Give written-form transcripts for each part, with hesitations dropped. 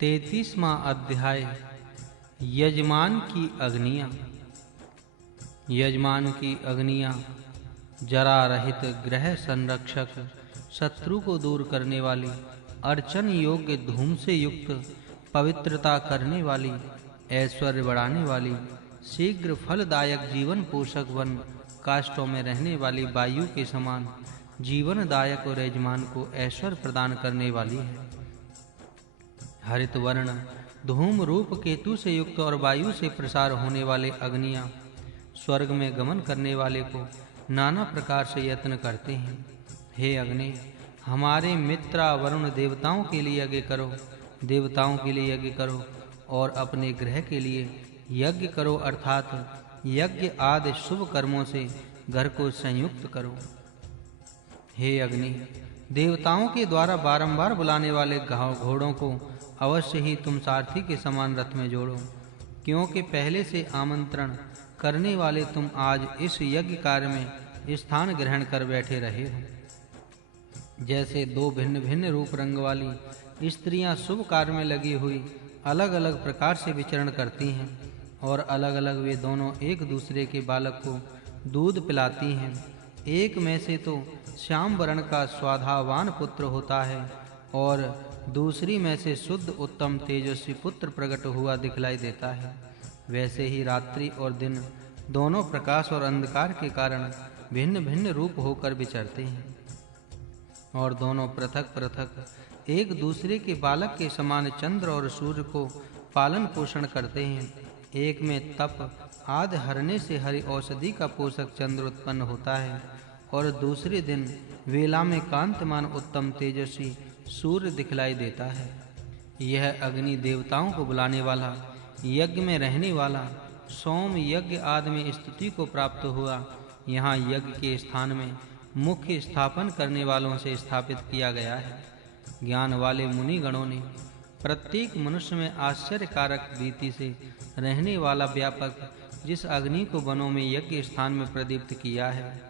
33वां अध्याय यजमान की अग्नियां। यजमान की अग्नियां जरा रहित, ग्रह संरक्षक, शत्रु को दूर करने वाली, अर्चन योग्य धूम से युक्त, पवित्रता करने वाली, ऐश्वर्य बढ़ाने वाली, शीघ्र फलदायक, जीवन पोषक, वन काष्ठों में रहने वाली वायु के समान जीवनदायक और यजमान को ऐश्वर्य प्रदान करने वाली है। हरित वर्ण, धूम रूप, केतु से युक्त और वायु से प्रसार होने वाले अग्नियां स्वर्ग में गमन करने वाले को नाना प्रकार से यत्न करते हैं। हे अग्नि, हमारे मित्र वरुण देवताओं के लिए यज्ञ करो, देवताओं के लिए यज्ञ करो और अपने ग्रह के लिए यज्ञ करो, अर्थात यज्ञ आदि शुभ कर्मों से घर को संयुक्त करो। हे अग्नि, देवताओं के द्वारा बारंबार बुलाने वाले घोड़ों को अवश्य ही तुम सारथी के समान रथ में जोड़ो, क्योंकि पहले से आमंत्रण करने वाले तुम आज इस यज्ञ कार्य में स्थान ग्रहण कर बैठे रहे हो। जैसे दो भिन्न भिन्न रूप रंग वाली स्त्रियां शुभ कार्य में लगी हुई अलग अलग प्रकार से विचरण करती हैं और अलग अलग वे दोनों एक दूसरे के बालक को दूध पिलाती हैं, एक में से तो श्याम वर्ण का स्वाधावान पुत्र होता है और दूसरी में से शुद्ध उत्तम तेजस्वी पुत्र प्रकट हुआ दिखलाई देता है। वैसे ही रात्रि और दिन दोनों प्रकाश और अंधकार के कारण भिन्न भिन्न रूप होकर विचरते हैं और दोनों पृथक पृथक एक दूसरे के बालक के समान चंद्र और सूर्य को पालन पोषण करते हैं। एक में तप आदि हरने से हरि औषधि का पोषक चंद्र उत्पन्न होता है और दूसरे दिन वेला में कांतिमान उत्तम तेजस्वी सूर्य दिखलाई देता है। यह अग्नि देवताओं को बुलाने वाला, यज्ञ में रहने वाला, सोम यज्ञ आदि में स्तुति को प्राप्त हुआ, यहाँ यज्ञ के स्थान में मुख्य स्थापन करने वालों से स्थापित किया गया है। ज्ञान वाले मुनि गणों ने प्रत्येक मनुष्य में आश्चर्यकारक रीति से रहने वाला व्यापक जिस अग्नि को वनों में यज्ञ स्थान में प्रदीप्त किया है,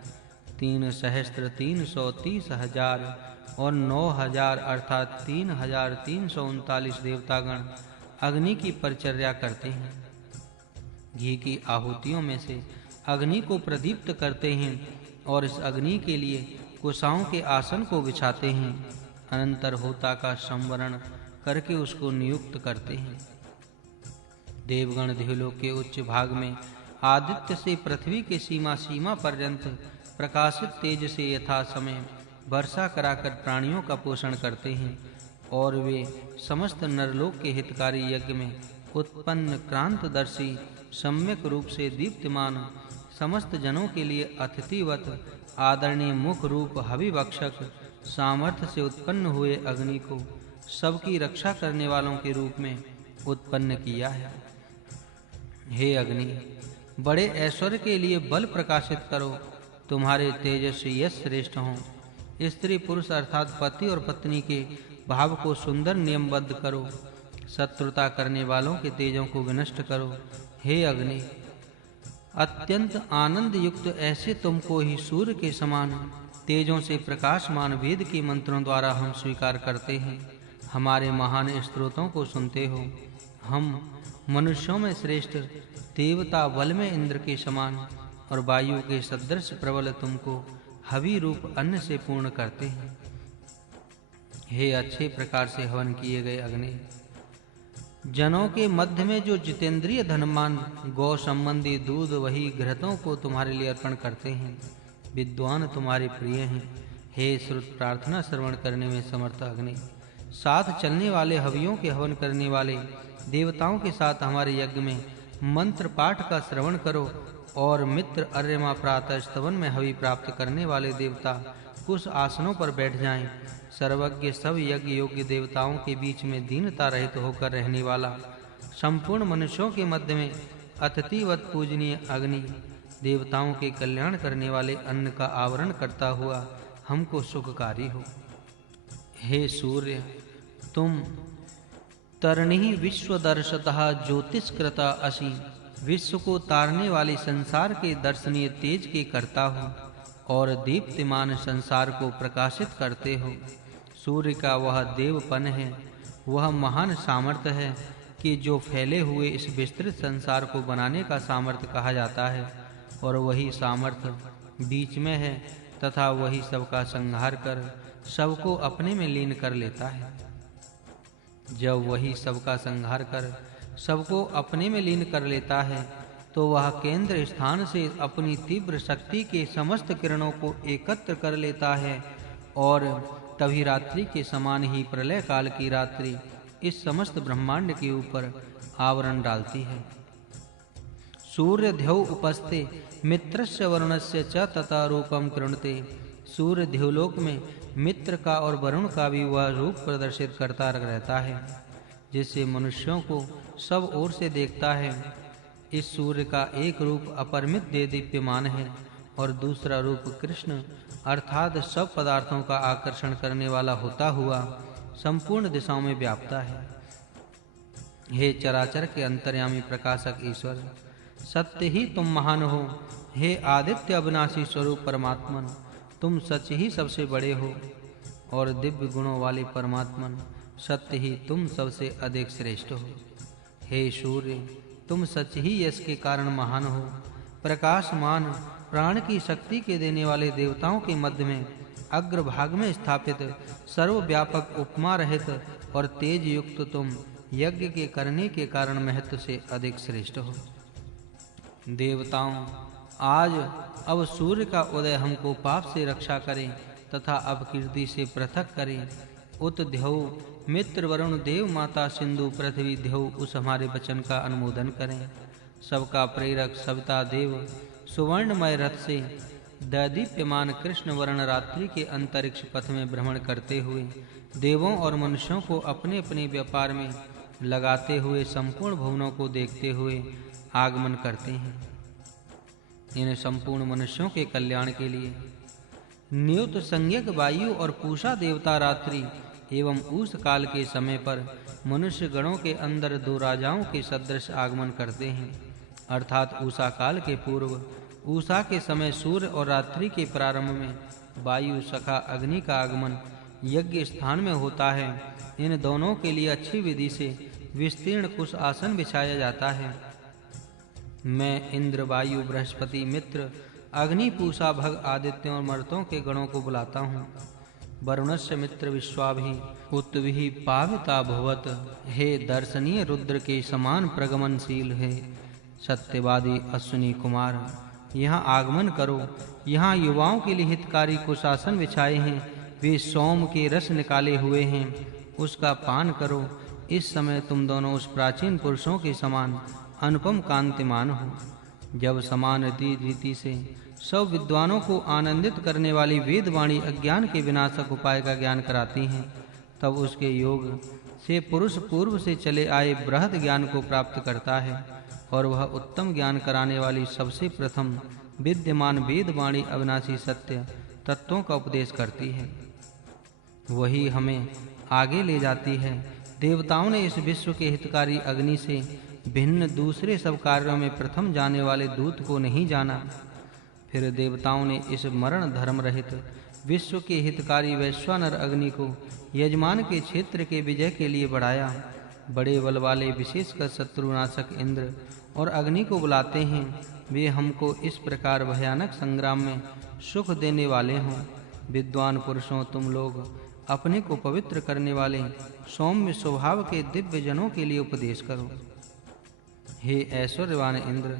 3,330,000 और 9,000 अर्थात 3,339 देवतागण अग्नि की परिचर्या करते हैं। घी की आहुतियों में से अग्नि को प्रदीप्त करते हैं और इस अग्नि के लिए कुशाओं के आसन को बिछाते हैं। अनंतर होता का संवरण करके उसको नियुक्त करते हैं। देवगण देवलोक के उच्च भाग में आदित्य से पृथ्वी के सीमा पर्यंत प्रकाशित तेज से यथा समय वर्षा कराकर प्राणियों का पोषण करते हैं और वे समस्त नरलोक के हितकारी यज्ञ में उत्पन्न क्रांतदर्शी सम्यक रूप से दीप्तिमान समस्त जनों के लिए अतिथिवत आदरणीय मुख रूप हविभक्षक सामर्थ्य से उत्पन्न हुए अग्नि को सबकी रक्षा करने वालों के रूप में उत्पन्न किया है। हे अग्नि, बड़े ऐश्वर्य के लिए बल प्रकाशित करो, तुम्हारे तेजस्वी यश श्रेष्ठ हों। स्त्री पुरुष अर्थात पति और पत्नी के भाव को सुंदर नियमबद्ध करो, शत्रुता करने वालों के तेजों को विनष्ट करो। हे अग्नि, अत्यंत आनंद युक्त ऐसे तुमको ही सूर्य के समान तेजों से प्रकाशमान वेद के मंत्रों द्वारा हम स्वीकार करते हैं। हमारे महान स्तोत्रों को सुनते हो। हम मनुष्यों में श्रेष्ठ, देवता बल में इंद्र के समान और वायु के सदृश प्रबल तुमको हवि रूप अन्न से पूर्ण करते हैं। हे अच्छे प्रकार से हवन किए गए अग्नि, जनों के मध्य में जो जितेंद्रिय धनमान गौ संबंधी दूध वही घृतों को तुम्हारे लिए अर्पण करते हैं। विद्वान तुम्हारे प्रिय हैं। हे श्रुत प्रार्थना श्रवण करने में समर्थ अग्नि, साथ चलने वाले हवियों के हवन करने वाले देवताओं के साथ हमारे यज्ञ में मंत्र पाठ का श्रवण करो और मित्र अर्यमा प्रातः स्तवन में हवि प्राप्त करने वाले देवता कुछ आसनों पर बैठ जाएं। सर्वज्ञ सब यज्ञ योग्य देवताओं के बीच में दीनता रहित होकर रहने वाला, संपूर्ण मनुष्यों के मध्य में अतिथिवत पूजनीय अग्नि, देवताओं के कल्याण करने वाले अन्न का आवरण करता हुआ हमको सुखकारी हो। हे सूर्य, तुम तरणी विश्वदर्शतः ज्योतिष्कृता असि, विश्व को तारने वाली संसार के दर्शनीय तेज के कर्ता हो और दीप्तिमान संसार को प्रकाशित करते हो। सूर्य का वह देवपन है वह महान सामर्थ्य है कि जो फैले हुए इस विस्तृत संसार को बनाने का सामर्थ्य कहा जाता है, और वही सामर्थ्य बीच में है तथा वही सबका संहार कर सबको अपने में लीन कर लेता है। जब वही सबका संहार कर सबको अपने में लीन कर लेता है, तो वह केंद्र स्थान से अपनी तीव्र शक्ति के समस्त किरणों को एकत्र कर लेता है, और तभी रात्रि के समान ही प्रलय काल की रात्रि इस समस्त ब्रह्मांड के ऊपर आवरण डालती है। सूर्य ध्यौ उपस्थे मित्रस्य वरुणस्य च तथा रूपम कृणते। सूर्य ध्युलोक में मित्र का और वरुण का भी वह रूप प्रदर्शित करता रहता है, जिससे मनुष्यों को सब ओर से देखता है। इस सूर्य का एक रूप अपरिमित देदीप्यमान है, और दूसरा रूप कृष्ण अर्थात सब पदार्थों का आकर्षण करने वाला होता हुआ संपूर्ण दिशाओं में व्याप्ता है। हे चराचर के अंतर्यामी प्रकाशक ईश्वर, सत्य ही तुम महान हो। हे आदित्य अविनाशी स्वरूप परमात्मन, तुम सच ही सबसे बड़े हो, और दिव्य गुणों वाले परमात्मन, सत्य ही तुम सबसे अधिक श्रेष्ठ हो। हे सूर्य, तुम सच ही यश के कारण महान हो। प्रकाशमान प्राण की शक्ति के देने वाले देवताओं के मध्य में अग्रभाग में स्थापित सर्वव्यापक उपमा रहित और तेज युक्त तुम यज्ञ के करने के कारण महत्व से अधिक श्रेष्ठ हो। देवताओं, आज अब सूर्य का उदय हमको पाप से रक्षा करे तथा अपकीर्ति से पृथक करे। उत ध्यौ मित्र वरुण देव माता सिंधु पृथ्वी ध्यौ उस हमारे वचन का अनुमोदन करें। सबका प्रेरक सविता देव सुवर्णमय रथ से दैदीप्यमान कृष्ण वर्ण रात्रि के अंतरिक्ष पथ में भ्रमण करते हुए देवों और मनुष्यों को अपने अपने व्यापार में लगाते हुए संपूर्ण भुवनों को देखते हुए आगमन करते हैं। इन संपूर्ण मनुष्यों के कल्याण के लिए नियुक्त संज्ञक वायु और पूषा देवता रात्रि एवं उस काल के समय पर मनुष्य गणों के अंदर दो राजाओं के सदृश आगमन करते हैं। अर्थात उषा काल के पूर्व उषा के समय सूर्य और रात्रि के प्रारंभ में वायु सखा अग्नि का आगमन यज्ञ स्थान में होता है। इन दोनों के लिए अच्छी विधि से विस्तीर्ण कुश आसन बिछाया जाता है। मैं इंद्र वायु बृहस्पति मित्र अग्नि पूषा भग आदित्य और मर्तों के गणों को बुलाता हूँ। वरुणस्य मित्र विश्वाभि उत्विहि पाविता भवत। हे दर्शनीय रुद्र के समान प्रगमनशील है सत्यवादी अश्विनी कुमार, यहाँ आगमन करो। यहाँ युवाओं के लिए हितकारी कुशासन बिछाए हैं, वे सोम के रस निकाले हुए हैं, उसका पान करो। इस समय तुम दोनों उस प्राचीन पुरुषों के समान अनुपम कांतिमान हो। जब समान रीति से सब विद्वानों को आनंदित करने वाली वेदवाणी अज्ञान के विनाशक उपाय का ज्ञान कराती हैं, तब उसके योग से पुरुष पूर्व से चले आए बृहद ज्ञान को प्राप्त करता है, और वह उत्तम ज्ञान कराने वाली सबसे प्रथम विद्यमान वेदवाणी अविनाशी सत्य तत्वों का उपदेश करती है। वही हमें आगे ले जाती है। देवताओं ने इस विश्व के हितकारी अग्नि से भिन्न दूसरे सब कार्यों में प्रथम जाने वाले दूत को नहीं जाना। फिर देवताओं ने इस मरण धर्म रहित विश्व के हितकारी वैश्वानर अग्नि को यजमान के क्षेत्र के विजय के लिए बढ़ाया। बड़े बल वाले विशेषकर शत्रुनाशक इंद्र और अग्नि को बुलाते हैं, वे हमको इस प्रकार भयानक संग्राम में सुख देने वाले हों। विद्वान पुरुषों, तुम लोग अपने को पवित्र करने वाले सौम्य स्वभाव के दिव्य जनों के लिए उपदेश करो। हे ऐश्वर्यवान इंद्र,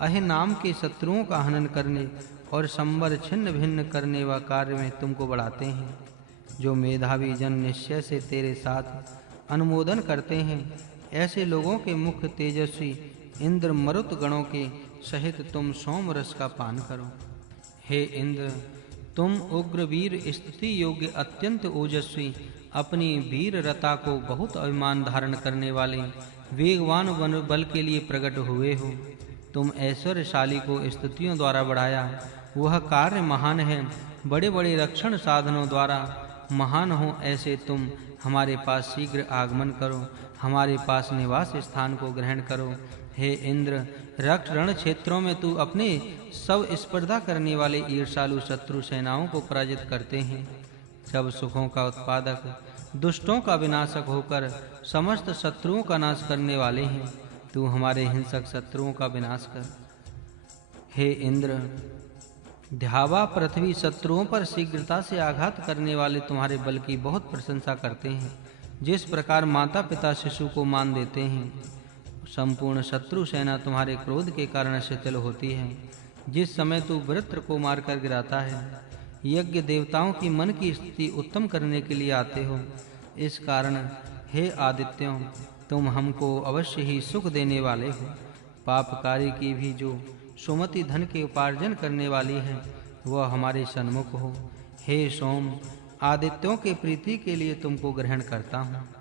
अहि नाम के शत्रुओं का हनन करने और संबर छिन्न भिन्न करने व कार्य में तुमको बढ़ाते हैं। जो मेधावी जन निश्चय से तेरे साथ अनुमोदन करते हैं, ऐसे लोगों के मुख्य तेजस्वी इंद्र मरुत गणों के सहित तुम सोम रस का पान करो। हे इंद्र, तुम उग्र वीर स्तुति योग्य अत्यंत ओजस्वी अपनी वीर रता को बहुत अभिमान धारण करने वाले वेगवान बल के लिए प्रकट हुए हो। तुम ऐश्वर्यशाली को स्तुतियों द्वारा बढ़ाया, वह कार्य महान है। बड़े बड़े रक्षण साधनों द्वारा महान हो ऐसे तुम हमारे पास शीघ्र आगमन करो, हमारे पास निवास स्थान को ग्रहण करो। हे इंद्र, रक्त रण क्षेत्रों में तू अपने सब स्पर्धा करने वाले ईर्षालु शत्रु सेनाओं को पराजित करते हैं। सब सुखों का उत्पादक दुष्टों का विनाशक होकर समस्त शत्रुओं का नाश करने वाले हैं। तू हमारे हिंसक शत्रुओं का विनाश कर। हे इंद्र, ध्यावा पृथ्वी शत्रुओं पर शीघ्रता से आघात करने वाले तुम्हारे बल की बहुत प्रशंसा करते हैं। जिस प्रकार माता पिता शिशु को मान देते हैं, संपूर्ण शत्रु सेना तुम्हारे क्रोध के कारण शिथिल होती है। जिस समय तू वृत्र को मारकर गिराता है, यज्ञ देवताओं की मन की स्थिति उत्तम करने के लिए आते हो। इस कारण हे आदित्यों, तुम हमको अवश्य ही सुख देने वाले हो। पापकारी की भी जो सुमति धन के उपार्जन करने वाली है, वह हमारे सन्मुख हो। हे सोम, आदित्यों के प्रीति के लिए तुमको ग्रहण करता हूँ।